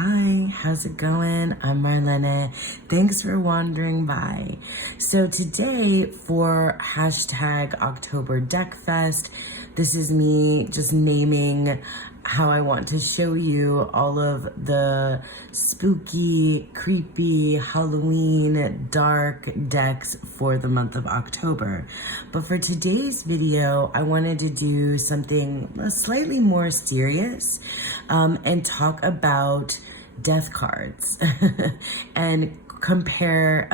Hi, how's it going? I'm Marlene. Thanks for wandering by. So today for hashtag October Deck Fest, this is me just naming how I want to show you all of the spooky, creepy, Halloween, dark decks for the month of October. But for today's video, I wanted to do something slightly more serious and talk about death cards and compare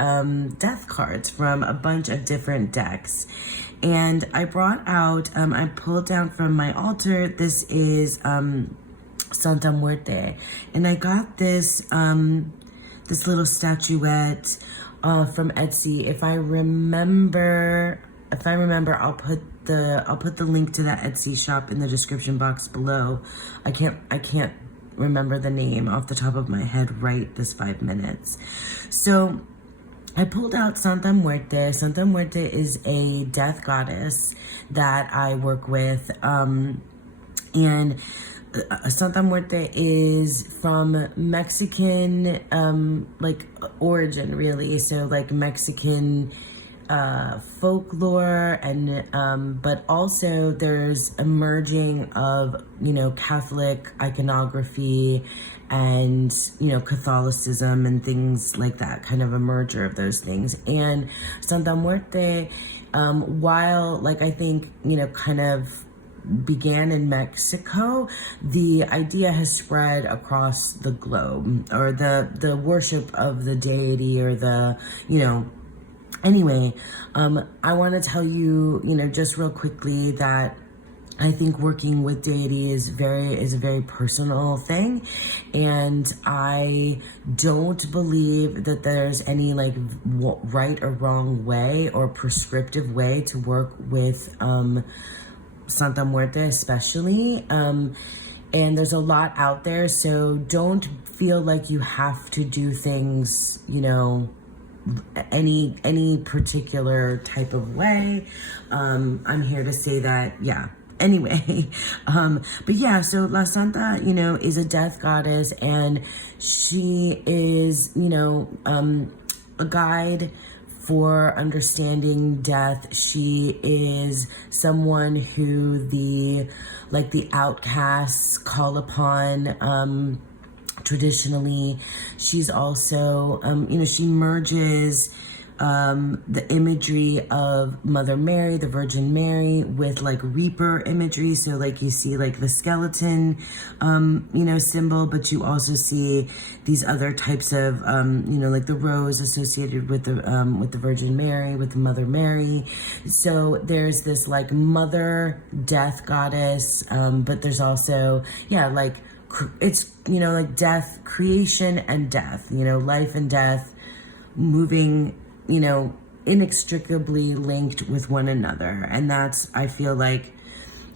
death cards from a bunch of different decks. And I brought out, I pulled down from my altar, this is Santa Muerte. And I got this, this little statuette from Etsy. If I remember, I'll put the link to that Etsy shop in the description box below. I can't remember the name off the top of my head right this 5 minutes. So I pulled out Santa Muerte. Santa Muerte is a death goddess that I work with. And Santa Muerte is from Mexican, like origin really. So like Mexican folklore, and but also there's a merging of, you know, Catholic iconography and, you know, Catholicism and things like that, kind of a merger of those things. And Santa Muerte, while like I think, you know, kind of began in Mexico, the idea has spread across the globe, or the worship of the deity, or the, you know, anyway, I want to tell you, you know, just real quickly that I think working with deity is a very personal thing, and I don't believe that there's any like right or wrong way or prescriptive way to work with Santa Muerte especially. And there's a lot out there, so don't feel like you have to do things, you know, any particular type of way. I'm here to say that, yeah. Anyway, but yeah, so La Santa, you know, is a death goddess, and she is, you know, a guide for understanding death. She is someone who the outcasts call upon, traditionally. She's also, you know, she merges the imagery of Mother Mary, the Virgin Mary, with like Reaper imagery. So like you see like the skeleton, you know, symbol, but you also see these other types of, you know, like the rose associated with the Virgin Mary, with the Mother Mary. So there's this like mother death goddess, but there's also, yeah, like it's, you know, like death, creation and death, you know, life and death moving, you know, inextricably linked with one another. And that's, I feel like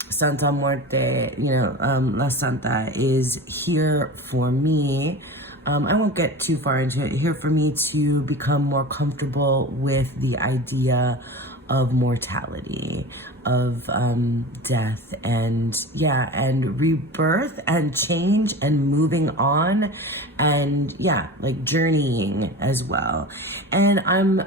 Santa Muerte, you know, La Santa is here for me. I won't get too far into it, here for me to become more comfortable with the idea of mortality, of death, and yeah, and rebirth and change and moving on, and yeah, like journeying as well. And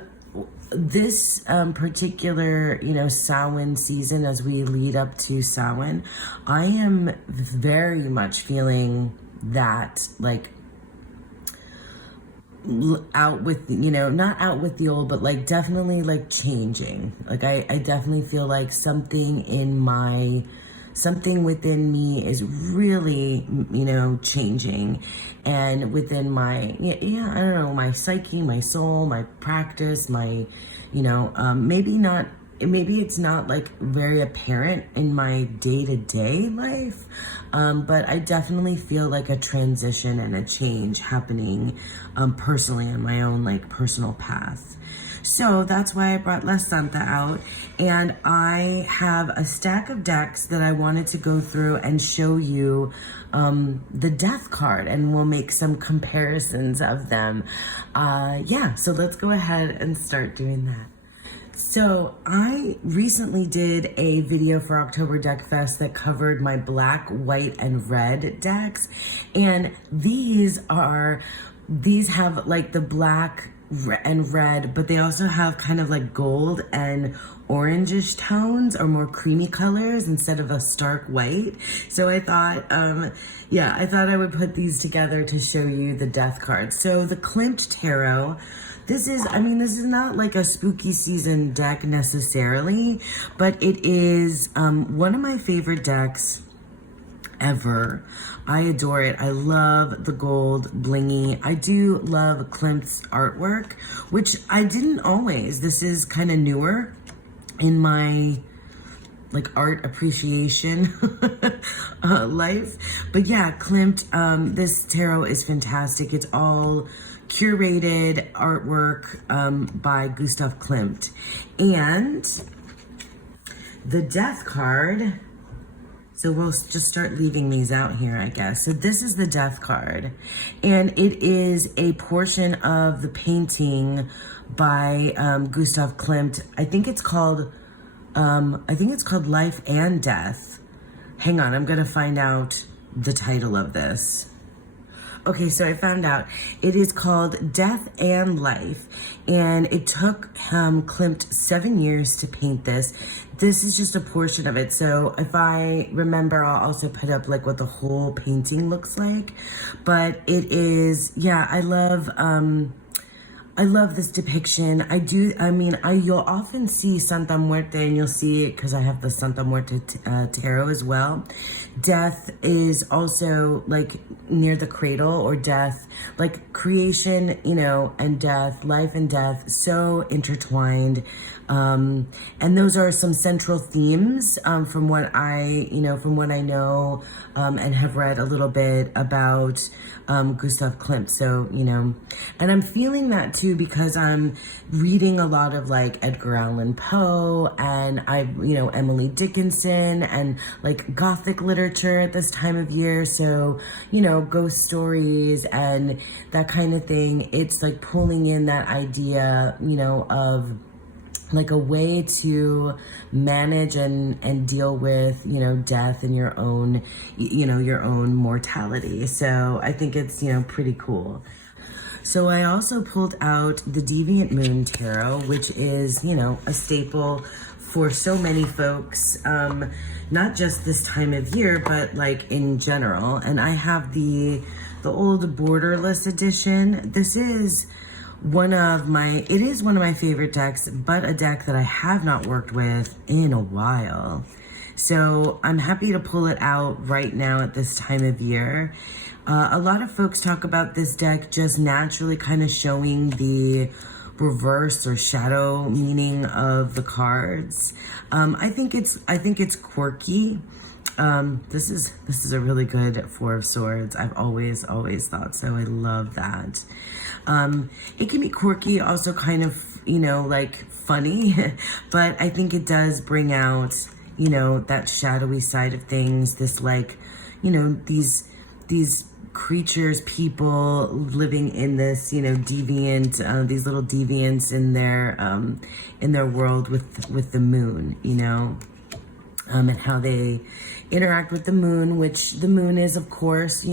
this particular, you know, Samhain season, as we lead up to Samhain, I am very much feeling that, like, out with, you know, not out with the old, but like definitely like changing. Like I definitely feel like something within me is really, you know, changing. And within my, yeah, I don't know, my psyche, my soul, my practice, my, you know, maybe it's not like very apparent in my day-to-day life, but I definitely feel like a transition and a change happening personally on my own like personal path. So that's why I brought La Santa out, and I have a stack of decks that I wanted to go through and show you the death card, and we'll make some comparisons of them. Yeah, so let's go ahead and start doing that. So I recently did a video for October Deck Fest that covered my black, white, and red decks. And these have like the black and red, but they also have kind of like gold and orangish tones or more creamy colors instead of a stark white. So I thought, I thought I would put these together to show you the death cards. So the Klimt Tarot, this is not like a spooky season deck necessarily, but it is one of my favorite decks ever. I adore it. I love the gold blingy. I do love Klimt's artwork, which I didn't always. This is kind of newer in my like art appreciation life. But yeah, Klimt, this tarot is fantastic. It's all curated artwork by Gustav Klimt. And the death card, so we'll just start leaving these out here, I guess. So this is the death card, and it is a portion of the painting by Gustav Klimt. I think it's called Life and Death. Hang on, I'm gonna find out the title of this. Okay, so I found out it is called Death and Life, and it took Klimt 7 years to paint this. This is just a portion of it, so if I remember, I'll also put up like what the whole painting looks like. But it is, yeah, I love this depiction. You'll often see Santa Muerte, and you'll see it because I have the Santa Muerte tarot as well. Death is also like near the cradle, or death, like creation, and death, life and death, so intertwined. And those are some central themes from what I know and have read a little bit about Gustav Klimt. So, and I'm feeling that too because I'm reading a lot of like Edgar Allan Poe and Emily Dickinson and like Gothic literature at this time of year. So, ghost stories and that kind of thing. It's like pulling in that idea, of like a way to manage and deal with, death and your own mortality. So I think it's, pretty cool. So I also pulled out the Deviant Moon Tarot, which is, a staple for so many folks, not just this time of year, but like in general. And I have the old borderless edition. This is one of my favorite decks, but a deck that I have not worked with in a while. So I'm happy to pull it out right now at this time of year. A lot of folks talk about this deck just naturally kind of showing the reverse or shadow meaning of the cards. I think it's quirky. This is a really good Four of Swords. I've always thought so. I love that. It can be quirky, also kind of, like funny, but I think it does bring out, that shadowy side of things. This like, these creatures, people living in this, deviant, these little deviants in their world with the moon, and how they interact with the moon, which the moon is, of course,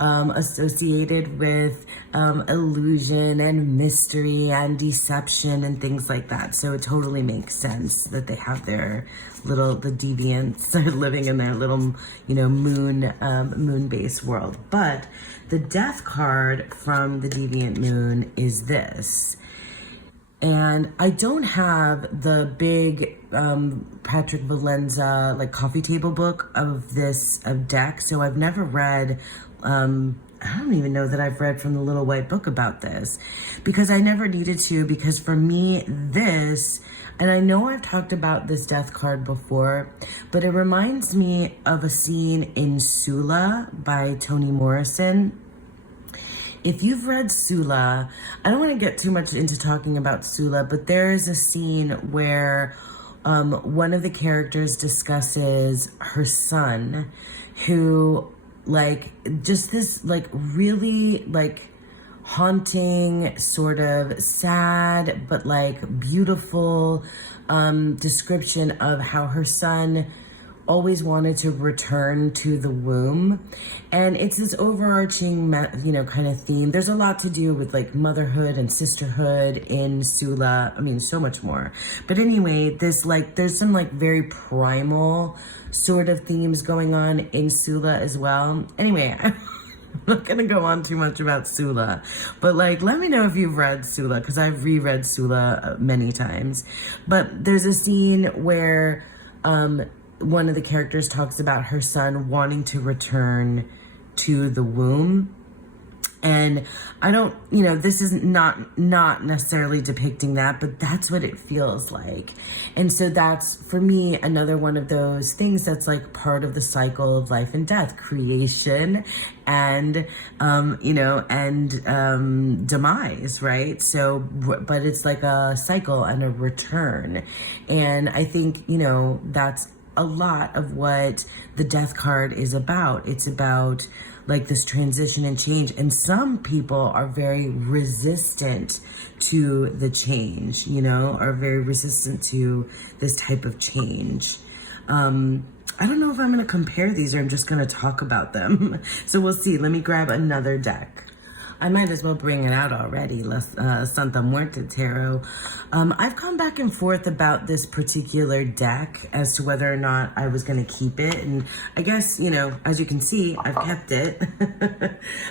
associated with illusion and mystery and deception and things like that. So it totally makes sense that they have the deviants are living in their little, moon-based world. But the death card from the Deviant Moon is this. And I don't have the big Patrick Valenza like coffee table book of deck, so I've never read. I don't even know that I've read from the Little White Book about this, because I never needed to. Because for me, this, and I know I've talked about this death card before, but it reminds me of a scene in Sula by Toni Morrison. If you've read Sula, I don't want to get too much into talking about Sula, but there is a scene where one of the characters discusses her son, who, like, just this, like, really, like, haunting, sort of sad, but like beautiful description of how her son always wanted to return to the womb. And it's this overarching, kind of theme. There's a lot to do with like motherhood and sisterhood in Sula. I mean, so much more. But anyway, there's some like very primal sort of themes going on in Sula as well. Anyway, I'm not gonna go on too much about Sula, but like, let me know if you've read Sula, because I've reread Sula many times. But there's a scene where one of the characters talks about her son wanting to return to the womb. And I don't, this is not necessarily depicting that, but that's what it feels like. And so that's, for me, another one of those things that's like part of the cycle of life and death, creation and, demise, right? So, but it's like a cycle and a return. And I think, that's a lot of what the death card is about. It's about like this transition and change. And some people are very resistant to the change, are very resistant to this type of change. I don't know if I'm going to compare these or I'm just going to talk about them. So we'll see. Let me grab another deck. I might as well bring it out already, Santa Muerte Tarot. I've gone back and forth about this particular deck as to whether or not I was going to keep it. And I guess, as you can see, I've kept it.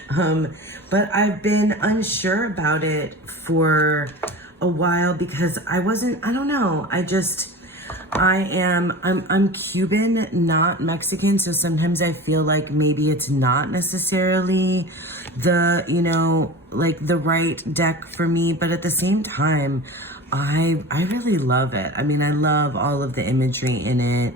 But I've been unsure about it for a while because I don't know. I'm Cuban, not Mexican, so sometimes I feel like maybe it's not necessarily the, the right deck for me, but at the same time, I really love it. I mean, I love all of the imagery in it.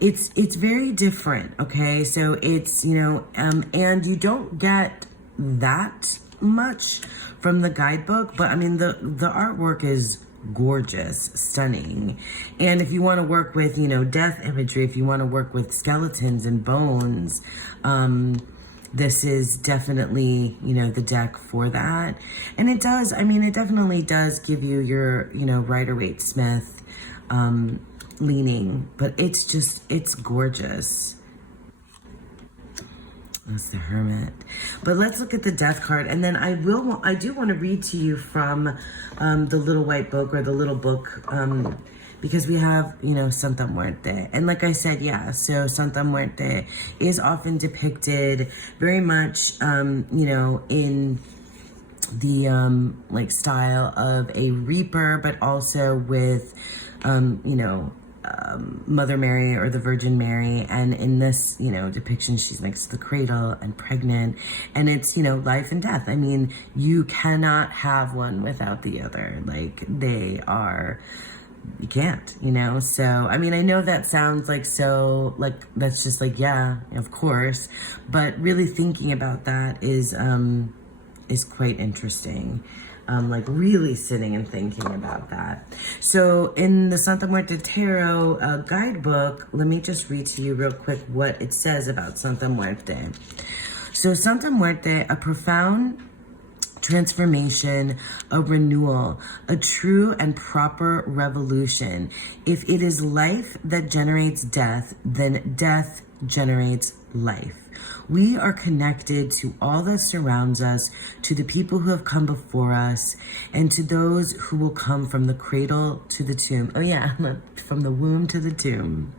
It's very different, okay? So it's, and you don't get that much from the guidebook, but I mean, the artwork is gorgeous, stunning. And if you want to work with, death imagery, if you want to work with skeletons and bones, this is definitely, the deck for that. And it definitely does give you your, Rider-Waite-Smith leaning, but it's gorgeous. That's the Hermit. But let's look at the Death card. And then I do want to read to you from the Little White Book, or the Little Book, because we have, Santa Muerte. And like I said, so Santa Muerte is often depicted very much, in the style of a reaper, but also with, Mother Mary or the Virgin Mary. And in this, depiction, she's next to the cradle and pregnant, and it's, life and death. I mean, you cannot have one without the other. Like, you can't, so, I mean, I know that sounds like so, like, that's just like, yeah, of course, but really thinking about that is quite interesting. Really sitting and thinking about that. So in the Santa Muerte Tarot guidebook, let me just read to you real quick what it says about Santa Muerte. So Santa Muerte, a profound transformation, a renewal, a true and proper revolution. If it is life that generates death, then death generates life. We are connected to all that surrounds us, to the people who have come before us, and to those who will come from the cradle to the tomb. Oh yeah, from the womb to the tomb.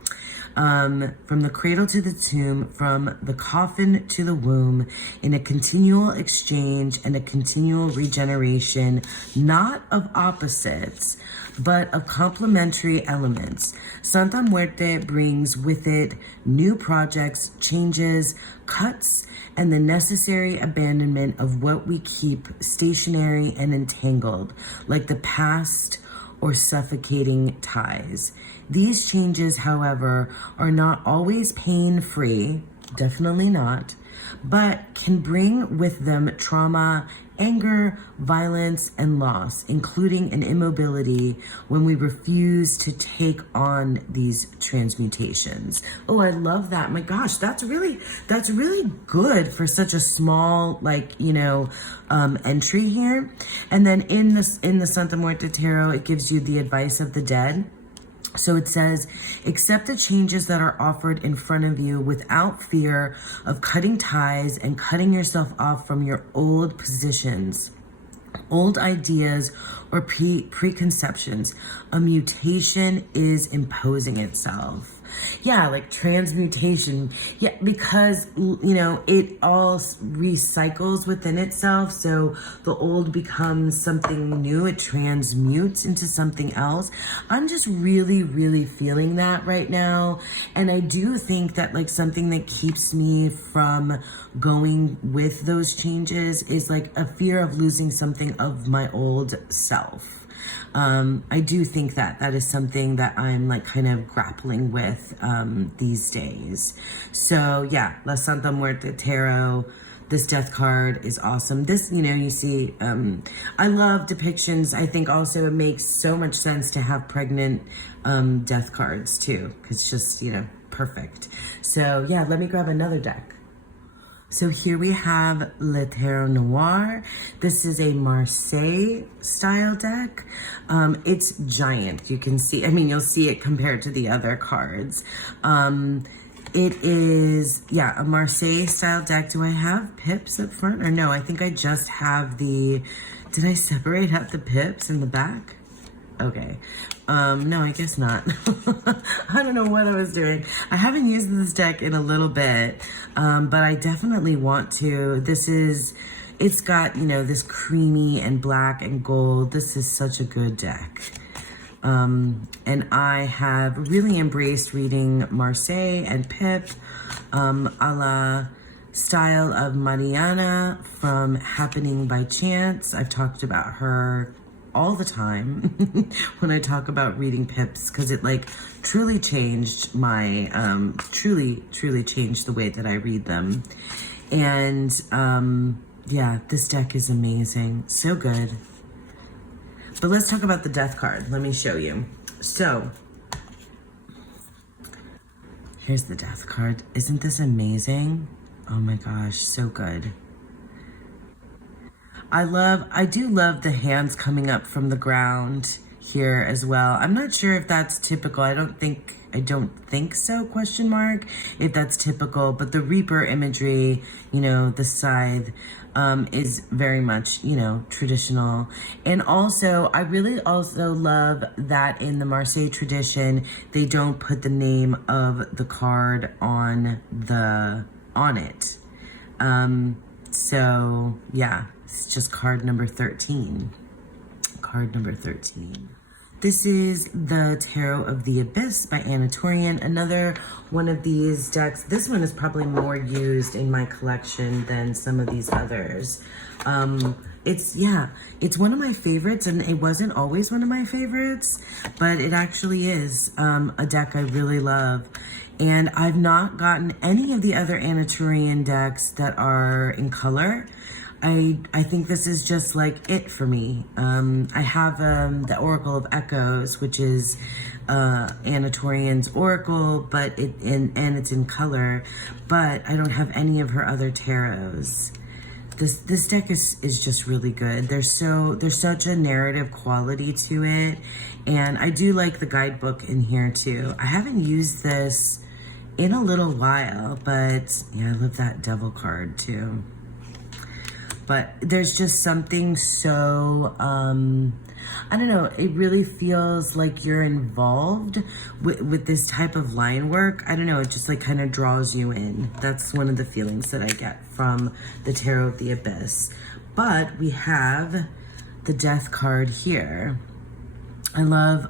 From the cradle to the tomb, from the coffin to the womb, in a continual exchange and a continual regeneration, not of opposites, but of complementary elements. Santa Muerte brings with it new projects, changes, cuts, and the necessary abandonment of what we keep stationary and entangled, like the past or suffocating ties. These changes, however, are not always pain-free, definitely not, but can bring with them trauma, anger, violence, and loss, including an immobility when we refuse to take on these transmutations. Oh, I love that. My gosh, that's really good for such a small, like, entry here. And then in the Santa Muerte Tarot, it gives you the advice of the dead. So it says, accept the changes that are offered in front of you without fear of cutting ties and cutting yourself off from your old positions, old ideas, or preconceptions. A mutation is imposing itself. Yeah, like transmutation. Yeah, because, it all recycles within itself. So the old becomes something new. It transmutes into something else. I'm just really, really feeling that right now. And I do think that like something that keeps me from going with those changes is like a fear of losing something of my old self. I do think that is something that I'm like kind of grappling with these days. So yeah, La Santa Muerte Tarot, this death card is awesome. This, you see, I love depictions. I think also it makes so much sense to have pregnant death cards too, because it's just, perfect. So yeah, let me grab another deck. So here we have Le Tarot Noir. This is a Marseille style deck. It's giant. You can see, you'll see it compared to the other cards. It is, a Marseille style deck. Do I have pips up front or no? I think I just have did I separate out the pips in the back? Okay. No, I guess not. I don't know what I was doing. I haven't used this deck in a little bit, but I definitely want to. It's got, this creamy and black and gold. This is such a good deck. And I have really embraced reading Marseille and Pip, a la style of Mariana from Happening by Chance. I've talked about her all the time when I talk about reading Pips, because it like truly changed my, truly changed the way that I read them. And this deck is amazing. So good. But let's talk about the death card. Let me show you. So here's the death card. Isn't this amazing? Oh my gosh, so good. I do love the hands coming up from the ground here as well. I'm not sure if that's typical. I don't think so, question mark, if that's typical, but the Reaper imagery, the scythe, is very much, traditional. And also, I really also love that in the Marseille tradition, they don't put the name of the card on it. So yeah, it's just card number 13. Card number 13. This is the Tarot of the Abyss by Anna Torian. Another one of these decks. This one is probably more used in my collection than some of these others. It's one of my favorites, and it wasn't always one of my favorites, but it actually is a deck I really love. And I've not gotten any of the other Anna Torian decks that are in color. I think this is just like it for me. I have the Oracle of Echoes, which is Anna Torian's Oracle, but it's in color. But I don't have any of her other tarots. This deck is just really good. There's such a narrative quality to it, and I do like the guidebook in here too. I haven't used this in a little while, but yeah, I love that Devil card too. But there's just something so, I don't know, it really feels like you're involved with this type of line work. I don't know, it just like kind of draws you in. That's one of the feelings that I get from the Tarot of the Abyss. But we have the Death card here. I love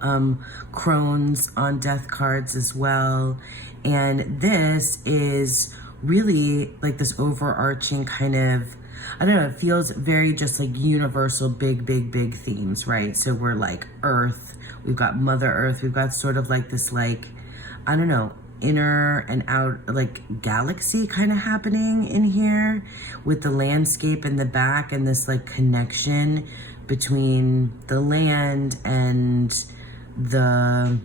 crones on death cards as well. And this is really like this overarching kind of, I don't know, it feels very just like universal, big themes, right? So we're like Earth, we've got Mother Earth, we've got sort of like this like, I don't know, inner and out, like galaxy kind of happening in here with the landscape in the back and this like connection between the land and the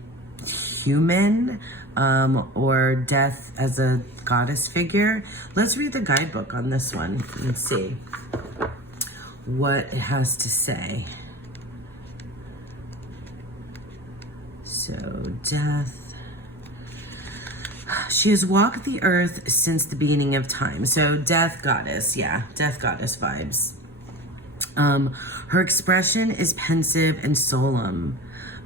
human, or death as a goddess figure. Let's read the guidebook on this one and see what it has to say. So, death. She has walked the earth since the beginning of time. So, death goddess. Yeah, death goddess vibes. Her expression is pensive and solemn,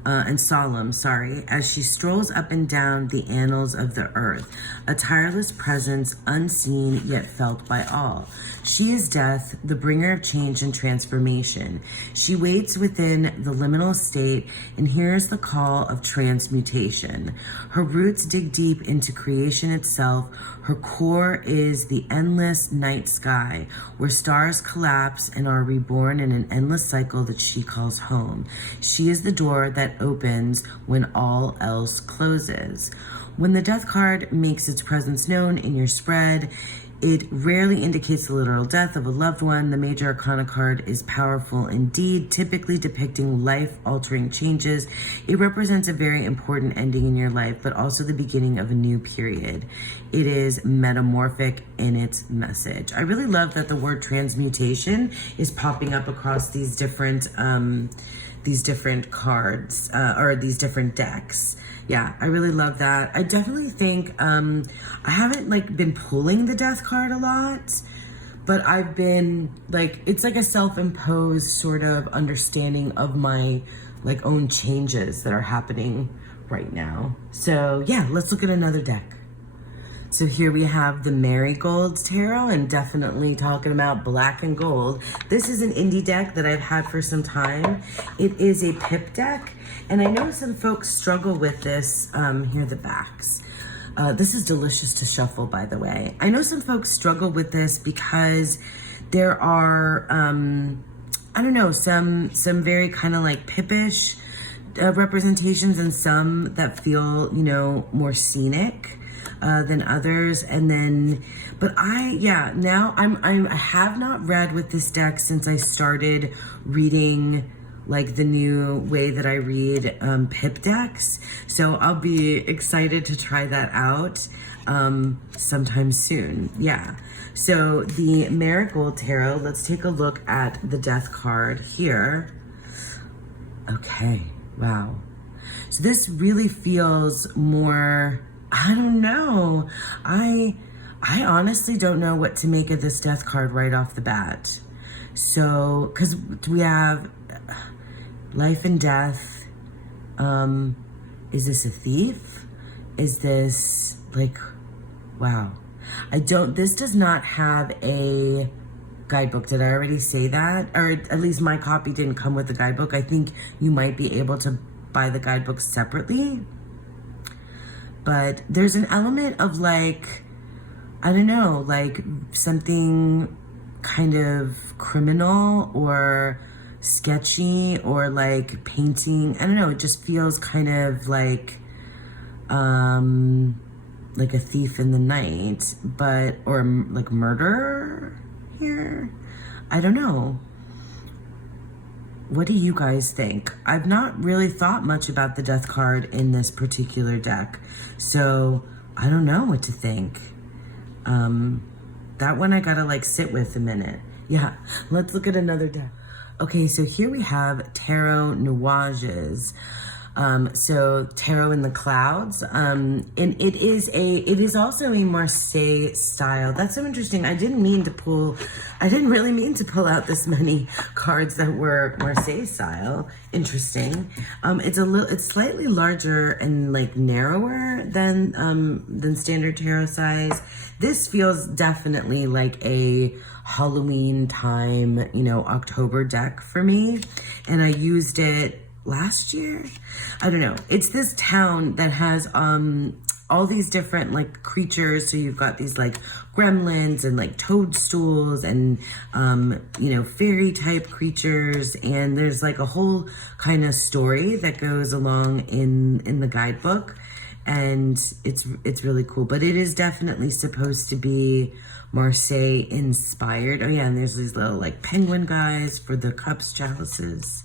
as she strolls up and down the annals of the earth, a tireless presence unseen yet felt by all. She is death, the bringer of change and transformation. She waits within the liminal state and hears the call of transmutation. Her roots dig deep into creation itself. Her core is the endless night sky, where stars collapse and are reborn in an endless cycle that she calls home. She is the door that opens when all else closes. When the death card makes its presence known in your spread, it rarely indicates the literal death of a loved one. The major arcana card is powerful indeed, typically depicting life-altering changes. It represents a very important ending in your life, but also the beginning of a new period. It is metamorphic in its message. I really love that the word transmutation is popping up across these different cards, or these different decks. Yeah, I really love that. I definitely think, I haven't like been pulling the death card a lot, but I've been like, it's like a self-imposed sort of understanding of my like own changes that are happening right now. So yeah, let's look at another deck. So here we have the Marigold Tarot, and definitely talking about black and gold. This is an indie deck that I've had for some time. It is a pip deck, and I know some folks struggle with this. Here are the backs. This is delicious to shuffle, by the way. I know some folks struggle with this because there are, I don't know, some very kind of like pippish representations, and some that feel, you know, more scenic than others. And then, but I have not read with this deck since I started reading like the new way that I read pip decks. So I'll be excited to try that out sometime soon. Yeah. So the Marigold Tarot, let's take a look at the death card here. Okay. Wow. So this really feels more, I don't know. I honestly don't know what to make of this death card right off the bat. So, because we have life and death. Is this a thief? Is this like, wow. This does not have a guidebook. Did I already say that? Or at least my copy didn't come with the guidebook. I think you might be able to buy the guidebook separately. But there's an element of like, I don't know, like something kind of criminal or sketchy or like painting. I don't know, it just feels kind of like a thief in the night, but, or like murder here. I don't know. What do you guys think? I've not really thought much about the death card in this particular deck, so I don't know what to think. That one I gotta like sit with a minute. Yeah, let's look at another deck. Okay, so here we have Tarot Nuages. So Tarot in the Clouds, and it is also a Marseille style. That's so interesting. I didn't really mean to pull out this many cards that were Marseille style. Interesting. It's slightly larger and like narrower than standard tarot size. This feels definitely like a Halloween time, you know, October deck for me, and I used it last year. I don't know. It's this town that has all these different like creatures. So you've got these like gremlins and like toadstools and you know, fairy type creatures, and there's like a whole kind of story that goes along in the guidebook. and it's really cool. But it is definitely supposed to be Marseille inspired. Oh yeah, and there's these little like penguin guys for the cups, chalices.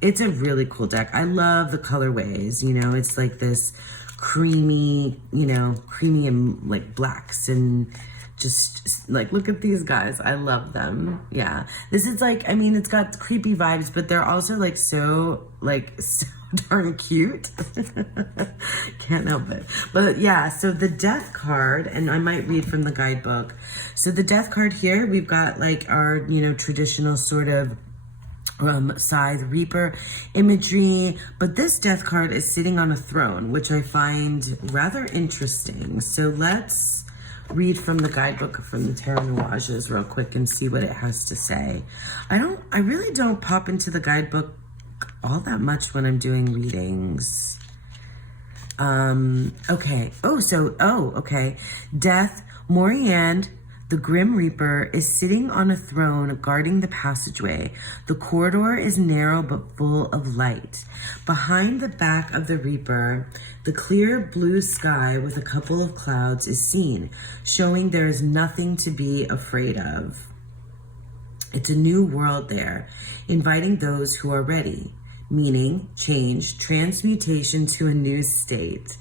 It's a really cool deck. I love the colorways, you know, it's like this creamy, you know, creamy and like blacks and just like, look at these guys. I love them. Yeah. This is like, I mean, it's got creepy vibes, but they're also like so darn cute. Can't help it. But yeah, so the death card, and I might read from the guidebook. So the death card here, we've got like our, you know, traditional sort of scythe reaper imagery, but this death card is sitting on a throne, which I find rather interesting. So let's read from the guidebook from the Tarot Nuages real quick and see what it has to say. I really don't pop into the guidebook all that much when I'm doing readings. Okay. Okay. Death, Moriand, the Grim Reaper, is sitting on a throne guarding the passageway. The corridor is narrow but full of light. Behind the back of the Reaper, the clear blue sky with a couple of clouds is seen, showing there is nothing to be afraid of. It's a new world there, inviting those who are ready. Meaning, change, transmutation to a new state,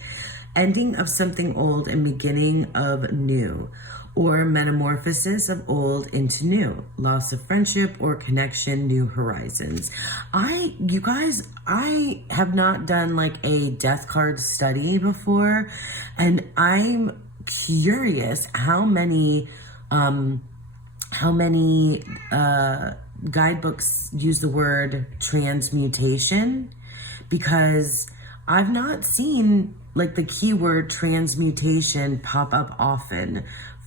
ending of something old and beginning of new, or metamorphosis of old into new, loss of friendship or connection, new horizons. You guys, I have not done like a death card study before, and I'm curious how many guidebooks use the word transmutation, because I've not seen like the keyword transmutation pop up often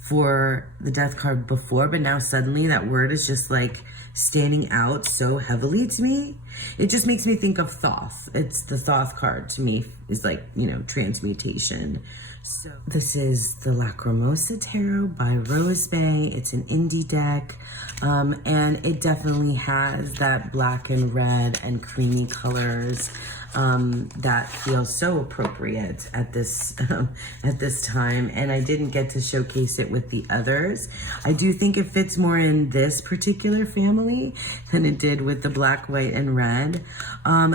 for the death card before, but now suddenly that word is just like standing out so heavily to me. It just makes me think of Thoth. It's the Thoth card to me is like, you know, transmutation. So this is the Lacrimosa Tarot by Rose Bay. It's an indie deck, and it definitely has that black and red and creamy colors that feel so appropriate at this time. And I didn't get to showcase it with the others. I do think it fits more in this particular family than it did with the black, white, and red.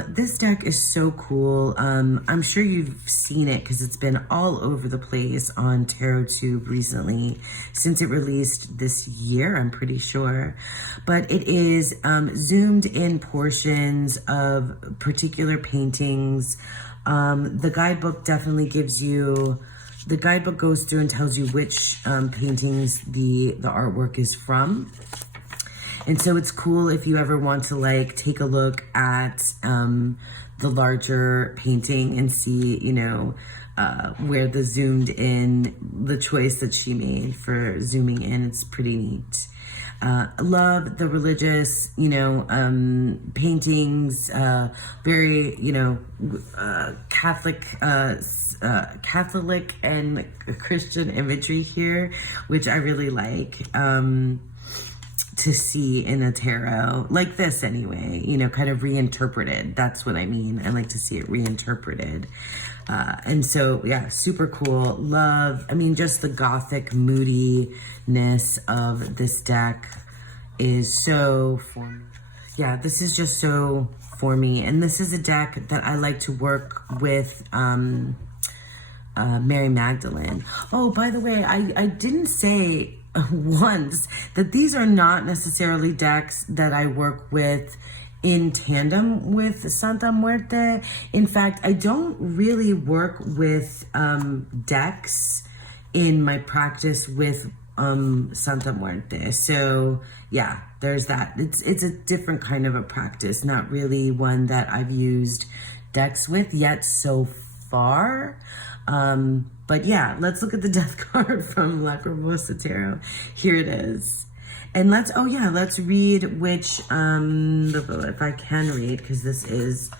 This deck is so cool. I'm sure you've seen it because it's been all over the place on TarotTube recently since it released this year, I'm pretty sure. But it is zoomed in portions of particular paintings. The guidebook definitely gives you, the guidebook goes through and tells you which paintings the artwork is from. And so it's cool if you ever want to like take a look at the larger painting and see, you know, where the zoomed in, the choice that she made for zooming in. It's pretty neat. Love the religious, you know, paintings, very, you know, Catholic and Christian imagery here, which I really like to see in a tarot like this anyway, you know, kind of reinterpreted. That's what I mean. I like to see it reinterpreted. And so, yeah, super cool. Love, I mean, just the gothic moodiness of this deck is so for me. Yeah, this is just so for me. And this is a deck that I like to work with Mary Magdalene. Oh, by the way, I didn't say once that these are not necessarily decks that I work with in tandem with Santa Muerte. In fact, I don't really work with decks in my practice with Santa Muerte. So yeah, there's that. It's a different kind of a practice, not really one that I've used decks with yet so far. But yeah, let's look at the death card from Lacrimosa Tarot. Here it is. And let's read which, if I can read, because this is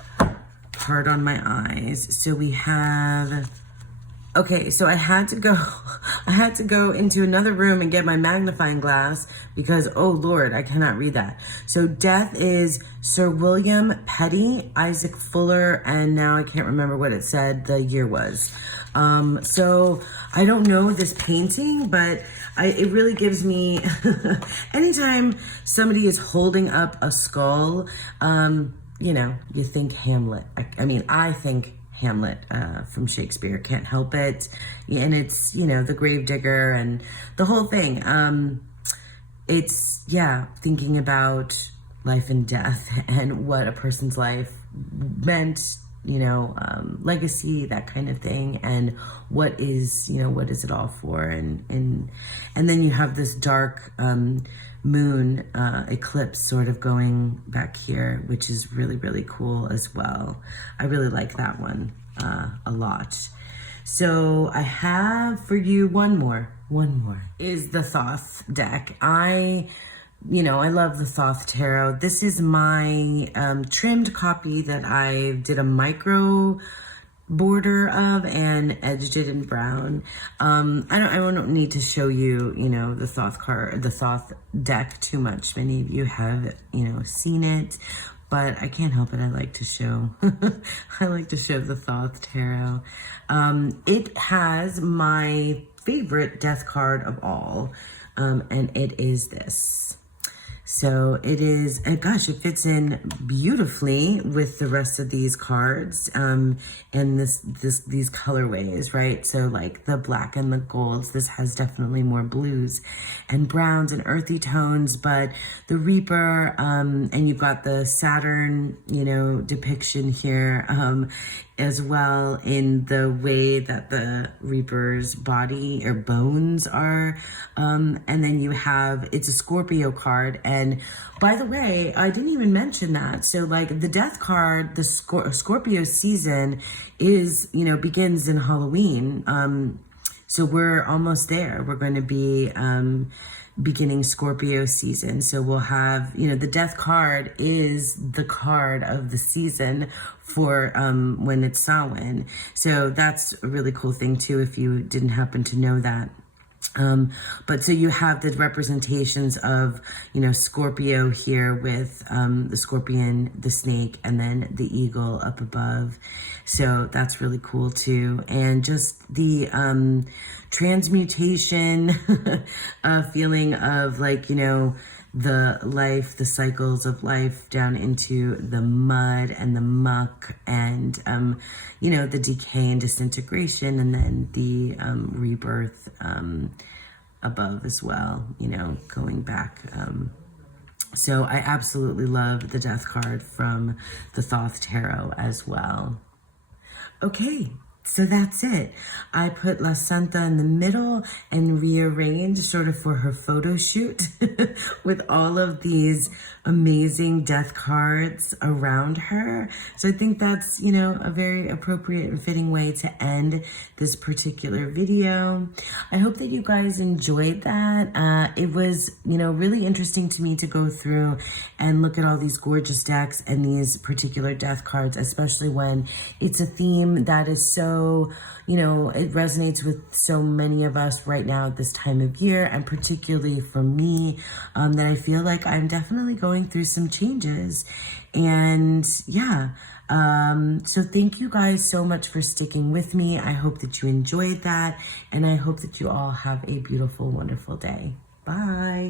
hard on my eyes. So we have Okay, so I had to go I had to go into another room and get my magnifying glass because oh Lord, I cannot read that. So death is Sir William Petty, Isaac Fuller, and now I can't remember what it said the year was. So I don't know this painting, but it really gives me anytime somebody is holding up a skull, you know, you think Hamlet. I mean, I think Hamlet from Shakespeare, can't help it. And it's, you know, the gravedigger and the whole thing. It's, yeah, thinking about life and death and what a person's life meant, you know, legacy, that kind of thing, and what is, you know, what is it all for? And then you have this dark moon eclipse sort of going back here, which is really, really cool as well. I really like that one a lot. So I have for you one more is the Thoth deck. You know, I love the Thoth Tarot. This is my trimmed copy that I did a micro border of and edged it in brown. I don't need to show you, you know, the Thoth deck too much. Many of you have, you know, seen it, but I can't help it. I like to show, I like to show the Thoth Tarot. It has my favorite death card of all, and it is this. So it is, gosh, it fits in beautifully with the rest of these cards, and these colorways, right? So like the black and the golds, this has definitely more blues and browns and earthy tones, but the Reaper, and you've got the Saturn, you know, depiction here, as well in the way that the Reaper's body or bones are. And then you have, it's a Scorpio card. And by the way, I didn't even mention that. So like the death card, the Scorpio season is, you know, begins in Halloween. So we're almost there. We're going to be, beginning Scorpio season. So we'll have, you know, the death card is the card of the season for when it's Samhain. So that's a really cool thing too, if you didn't happen to know that. But so you have the representations of, you know, Scorpio here with the scorpion, the snake, and then the eagle up above. So that's really cool too. And just the transmutation feeling of like, you know, the cycles of life down into the mud and the muck and, you know, the decay and disintegration, and then the rebirth above as well, you know, going back. So I absolutely love the death card from the Thoth Tarot as well. Okay. So that's it. I put La Santa in the middle and rearranged sort of for her photo shoot with all of these amazing death cards around her. So I think that's, you know, a very appropriate and fitting way to end this particular video. I hope that you guys enjoyed that. It was, you know, really interesting to me to go through and look at all these gorgeous decks and these particular death cards, especially when it's a theme that is so, you know, it resonates with so many of us right now at this time of year, and particularly for me, that I feel like I'm definitely going through some changes. And yeah, so thank you guys so much for sticking with me. I hope that you enjoyed that, and I hope that you all have a beautiful, wonderful day. Bye.